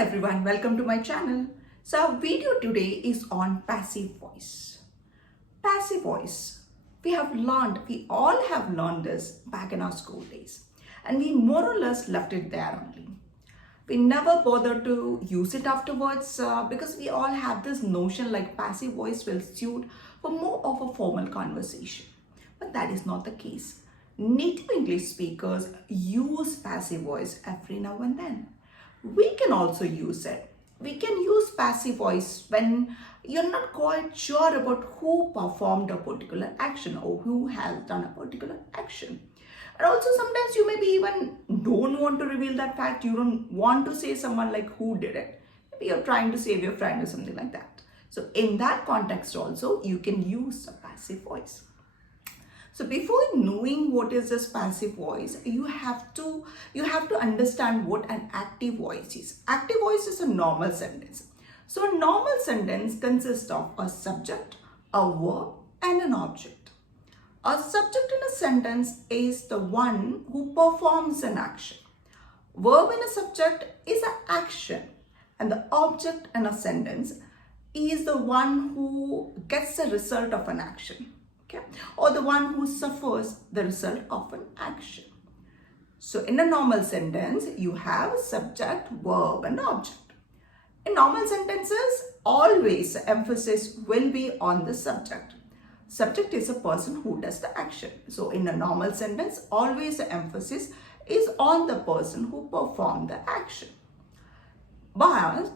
everyone, welcome to my channel. So our video today is on passive voice. Passive voice. We all have learned this back in our school days, and we more or less left it there only. We never bothered to use it afterwards because we all have this notion like passive voice will suit for more of a formal conversation. But that is not the case. Native English speakers use passive voice every now and then. We can also use it. We can use passive voice when you're not quite sure about who performed a particular action or who has done a particular action. And also sometimes you maybe even don't want to reveal that fact. You don't want to say someone like who did it. Maybe you're trying to save your friend or something like that. So in that context also, you can use a passive voice. So before knowing what is this passive voice, you have to understand what an active voice is. Active voice is a normal sentence. So a normal sentence consists of a subject, a verb, and an object. A subject in a sentence is the one who performs an action. Verb in a subject is an action, and the object in a sentence is the one who gets the result of an action. Okay? Or the one who suffers the result of an action. So in a normal sentence, you have subject, verb, and object. In normal sentences, always the emphasis will be on the subject. Subject is a person who does the action. So in a normal sentence, always the emphasis is on the person who performed the action. But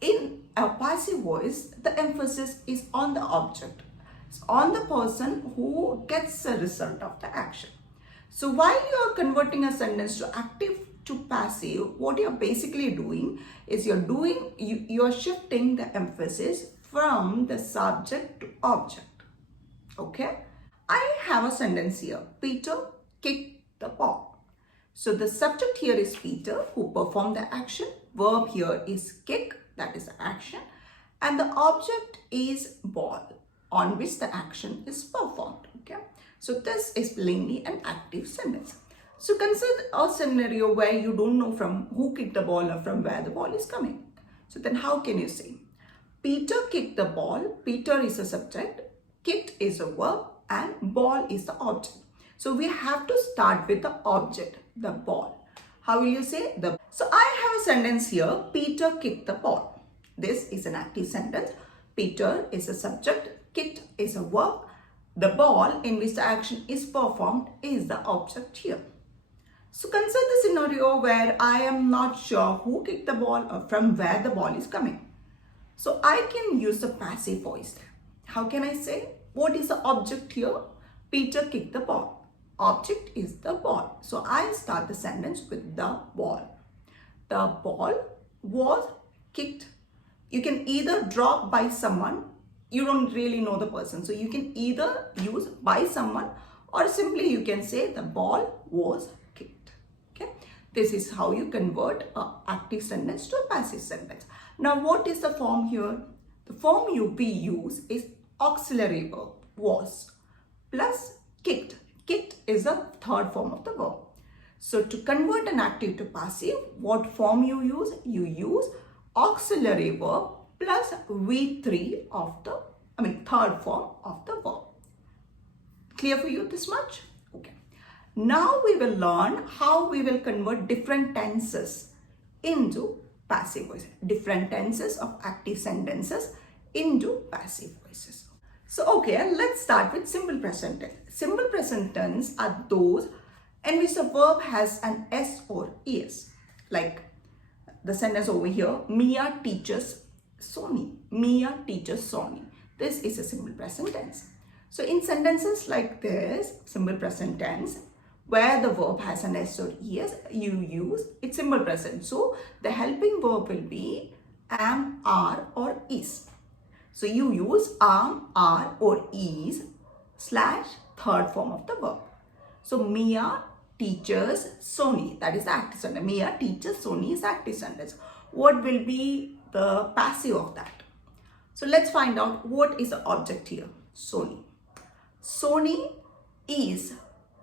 in a passive voice, the emphasis is on the object. On the person who gets the result of the action. So while you are converting a sentence to active to passive, what you're basically doing is you're shifting the emphasis from the subject to object. Okay? I have a sentence here. Peter kicked the ball. So the subject here is Peter, who performed the action. Verb here is kick, that is the action. And the object is ball, on which the action is performed. Okay, so this is plainly an active sentence. So consider a scenario where you don't know from who kicked the ball or from where the ball is coming. So then how can you say? Peter kicked the ball. Peter is a subject, kicked is a verb, and ball is the object. So we have to start with the object, the ball. How will you say? So I have a sentence here, Peter kicked the ball. This is an active sentence. Peter is a subject, kicked is a verb. The ball in which the action is performed is the object here. So consider the scenario where I am not sure who kicked the ball or from where the ball is coming. So I can use the passive voice there. How can I say? What is the object here? Peter kicked the ball. Object is the ball. So I start the sentence with the ball. The ball was kicked. You can either drop by someone. You don't really know the person. So you can either use by someone or simply you can say the ball was kicked. Okay. This is how you convert an active sentence to a passive sentence. Now what is the form here? The form we use is auxiliary verb, was, plus kicked. Kicked is the third form of the verb. So to convert an active to passive, what form you use? You use auxiliary verb plus V3 of third form of the verb. Clear for you this much? Okay. Now we will learn how we will convert different tenses into passive voices. Different tenses of active sentences into passive voices. So okay, let's start with simple present tense. Simple present tense are those in which the verb has an S or ES. Like the sentence over here, Mia teaches Sony. Mia teaches Sony. This is a simple present tense. So in sentences like this, simple present tense, where the verb has an S or ES, you use it's simple present. So the helping verb will be am, are, or is. So you use am, are, or is / third form of the verb. So Mia teaches Sony. That is the active sentence. Mia teaches Sony is active sentence. What will be the passive of that? So let's find out what is the object here. Sony. Sony is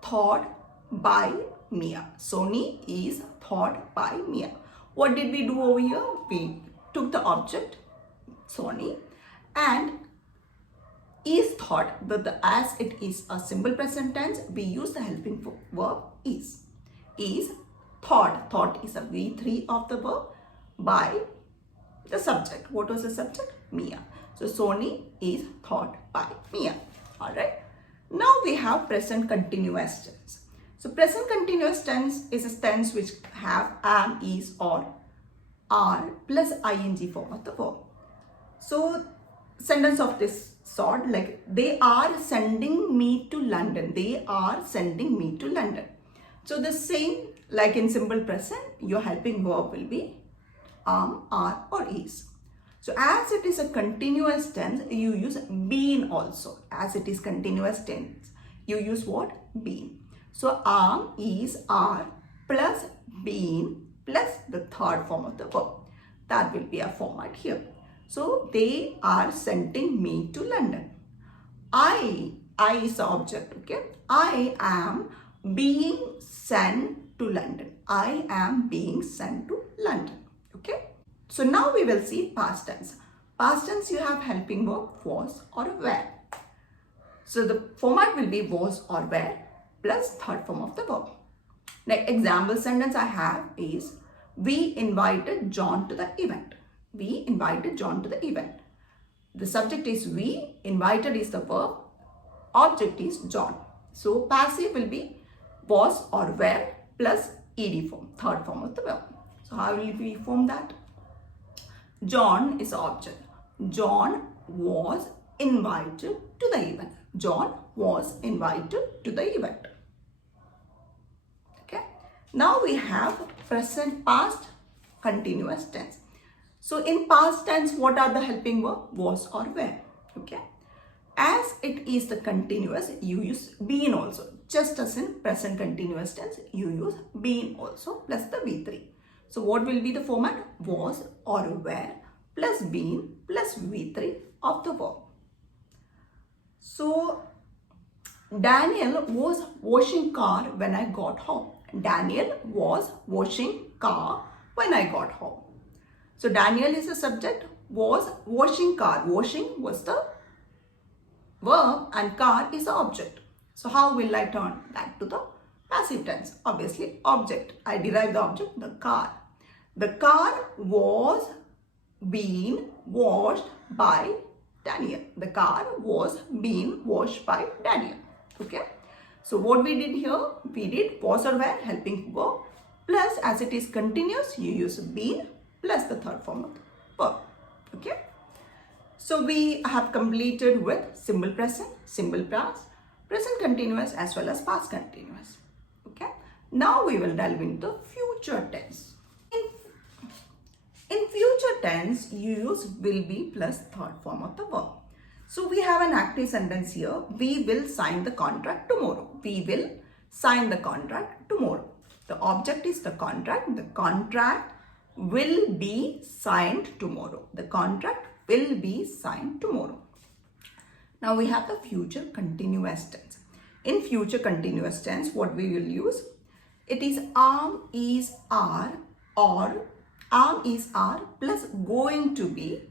taught by Mia. Sony is taught by Mia. What did we do over here? We took the object, Sony, and is thought that as it is a simple present tense, we use the helping verb is. Is thought. Thought is a V3 of the verb by the subject. What was the subject? Mia. So Sony is thought by Mia. Alright. Now we have present continuous tense. So present continuous tense is a tense which have am, is, or are plus ing form of the verb. So sentence of this sort, like they are sending me to London. They are sending me to London. So the same like in simple present, your helping verb will be are, or is. So as it is a continuous tense, you use been also. As it is continuous tense, you use what? Been. So is, are plus been plus the third form of the verb. That will be a format here. So they are sending me to London. I is the object, okay? I am being sent to London. I am being sent to London, okay? So now we will see past tense. Past tense, you have helping verb was or were. So the format will be was or were plus third form of the verb. Like example sentence I have is, we invited John to the event. We invited John to the event. The subject is we, invited is the verb, object is John. So passive will be was or were plus ed form, third form of the verb. So how will we form that? John is object. John was invited to the event. John was invited to the event. Okay. Now we have present past continuous tense. So in past tense, what are the helping verb? Was or were. Okay. As it is the continuous, you use been also. Just as in present continuous tense, you use been also plus the V3. So what will be the format? Was or were plus been plus V3 of the verb. So Daniel was washing car when I got home. Daniel was washing car when I got home. So Daniel is the subject, was washing car. Washing was the verb and car is the object. So how will I turn that to the passive tense? Obviously object. I derive the object, the car. The car was being washed by Daniel. The car was being washed by Daniel. Okay. So what we did here, we did was or were helping verb plus as it is continuous, you use been plus the third form of the verb. Okay. So we have completed with simple present, simple past, present continuous as well as past continuous. Okay. Now we will delve into future tense. In future tense, you use will be plus third form of the verb. So we have an active sentence here. We will sign the contract tomorrow. We will sign the contract tomorrow. The object is the contract. The contract will be signed tomorrow. The contract will be signed tomorrow. Now we have the future continuous tense. In future continuous tense, what we will use? It is is, are, or is, are plus going to be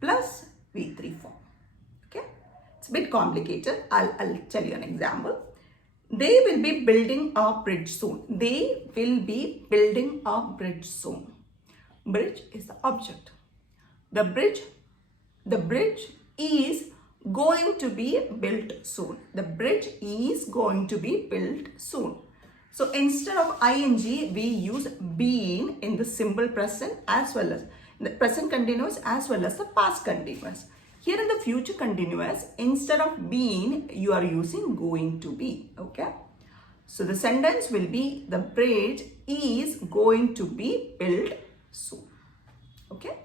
plus V3 form. Okay, it's a bit complicated. I'll tell you an example. They will be building a bridge soon. They will be building a bridge soon. Bridge is the object. The bridge is going to be built soon. The bridge is going to be built soon. So instead of ing, we use been in the simple present as well as the present continuous as well as the past continuous. Here in the future continuous, instead of being, you are using going to be. Okay. So the sentence will be the bridge is going to be built soon. Okay.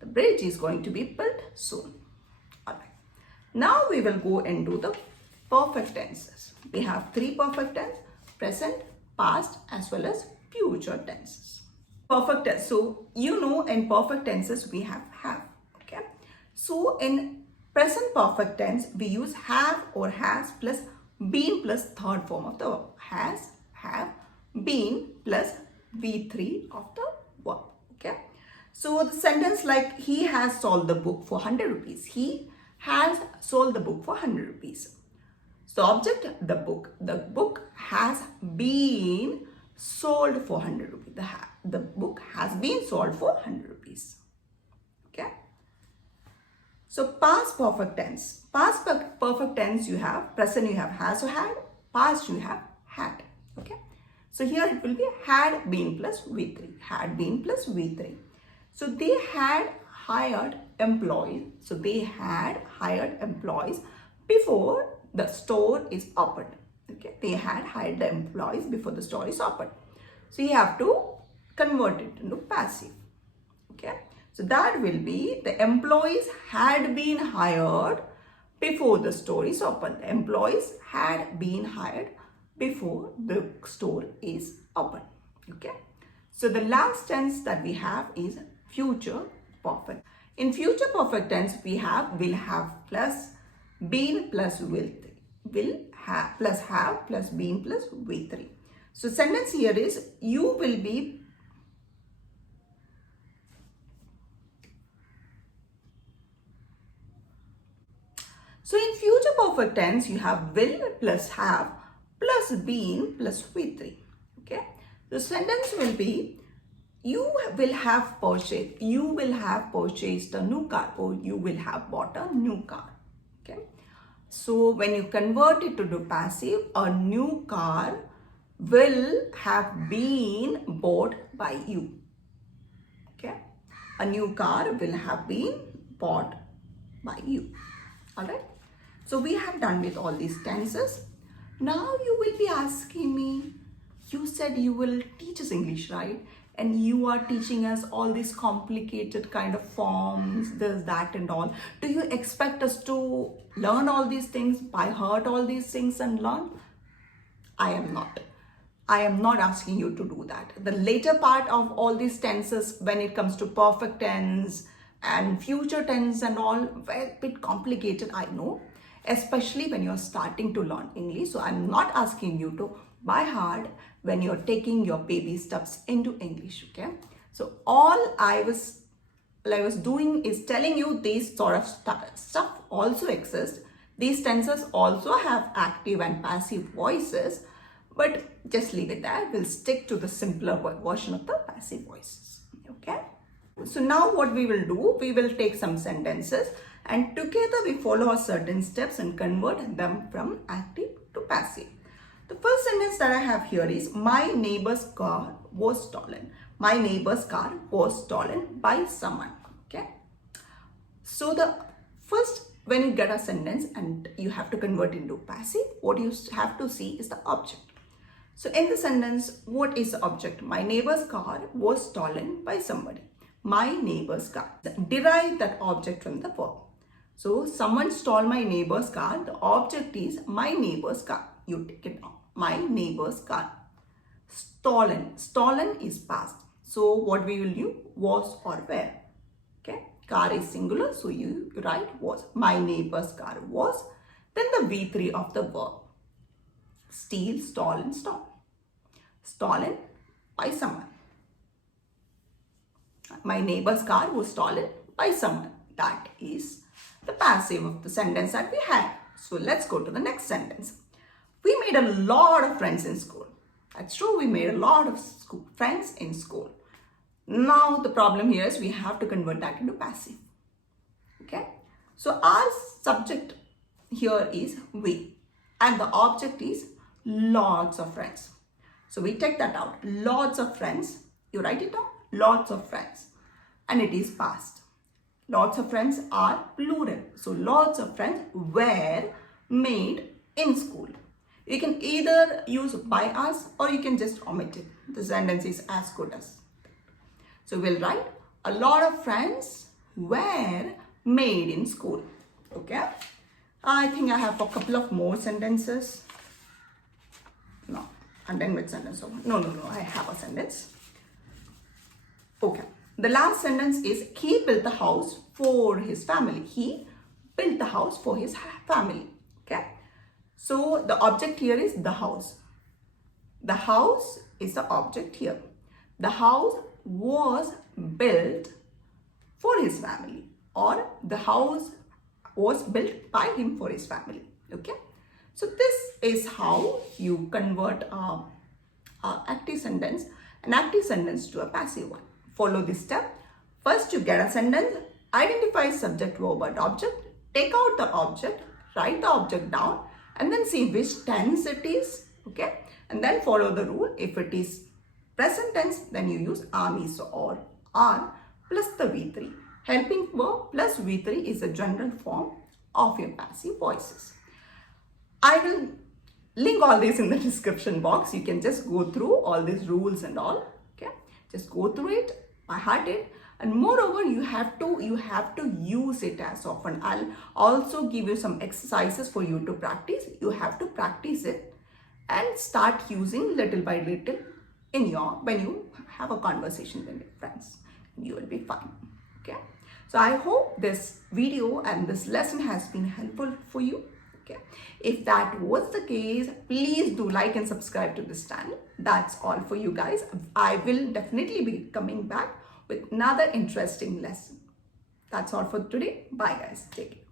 The bridge is going to be built soon. All right. Now we will go into the perfect tenses. We have three perfect tense: present, past as well as future tenses. Perfect tense. So you know in perfect tenses we have. Okay. So in present perfect tense we use have or has plus been plus third form of the verb. Has, have, been plus V3 of the verb. So the sentence like he has sold the book for 100 rupees. He has sold the book for 100 rupees. So object, the book. The book has been sold for 100 rupees. The book has been sold for 100 rupees. Okay. So past perfect tense. Past perfect tense you have, present you have has or had, past you have had. Okay. So here it will be had been plus V3. Had been plus V3. So they had hired employees. So they had hired employees before the store is opened. Okay. They had hired the employees before the store is opened. So you have to convert it into passive. Okay. So that will be the employees had been hired before the store is opened. The employees had been hired before the store is open. Okay. So the last tense that we have is future perfect. In future perfect tense we have will have plus been plus will have plus been plus V3. So sentence here is you will be So in future perfect tense, you have will plus have plus been plus V3. Okay. The sentence will be you will have purchased a new car or you will have bought a new car. Okay. So when you convert it to passive, a new car will have been bought by you. Okay. A new car will have been bought by you. Alright. So we have done with all these tenses. Now you will be asking me, you said you will teach us English, right? And you are teaching us all these complicated kind of forms, this, that and all. Do you expect us to learn all these things, by heart all these things and learn? I am not. I am not asking you to do that. The later part of all these tenses, when it comes to perfect tense and future tense and all, a bit complicated, I know, especially when you're starting to learn English. So I'm not asking you to by heart when you're taking your baby steps into English, okay? So all I was doing is telling you these sort of stuff also exist. These tenses also have active and passive voices, but just leave it there. We'll stick to the simpler version of the passive voices, okay? So now what we will do, we will take some sentences and together we follow a certain steps and convert them from active to passive. The first sentence that I have here is my neighbor's car was stolen. My neighbor's car was stolen by someone. Okay. So the first, when you get a sentence and you have to convert into passive, what you have to see is the object. So in the sentence, what is the object? My neighbor's car was stolen by somebody. My neighbor's car. Derive that object from the verb. So someone stole my neighbor's car. The object is my neighbor's car. You take it down. My neighbor's car. Stolen. Stolen is past. So what we will do? Was or were. Okay. Car is singular. So you write was. My neighbor's car was. Then the V3 of the verb. Steal, stolen, stole. Stolen by someone. My neighbor's car was stolen by someone. That is the passive of the sentence that we had. So let's go to the next sentence. We made a lot of friends in school. That's true. We made a lot of friends in school. Now the problem here is we have to convert that into passive. Okay. So our subject here is we and the object is lots of friends. So we take that out. Lots of friends. You write it down. Lots of friends. And it is past. Lots of friends are plural. So lots of friends were made in school. You can either use by us or you can just omit it. The sentence is as good as. So we'll write a lot of friends were made in school. Okay. I think I have a couple of more sentences. No, I'm done with sentence. No, I have a sentence. Okay. The last sentence is he built the house for his family. He built the house for his family. Okay. So the object here is the house. The house is the object here. The house was built his family, or the house was built by him for his family. Okay, so this is how you convert an active sentence to a passive one. Follow this step. First, you get a sentence, identify subject, verb, and object, take out the object, write the object down, and then see which tense it is. Okay, and then follow the rule. If it is present tense, then you use am, is, or are plus the V3. Helping verb plus V3 is a general form of your passive voices. I will link all this in the description box. You can just go through all these rules and all. Okay, just go through it by heart it. And moreover, you have to use it as often. I'll also give you some exercises for you to practice. You have to practice it and start using little by little when you have a conversation with your friends. You will be fine. Okay, so I hope this video and this lesson has been helpful for you. Okay, if that was the case, please do like and subscribe to this channel. That's all for you guys. I will definitely be coming back with another interesting lesson. That's all for today. Bye guys. Take care.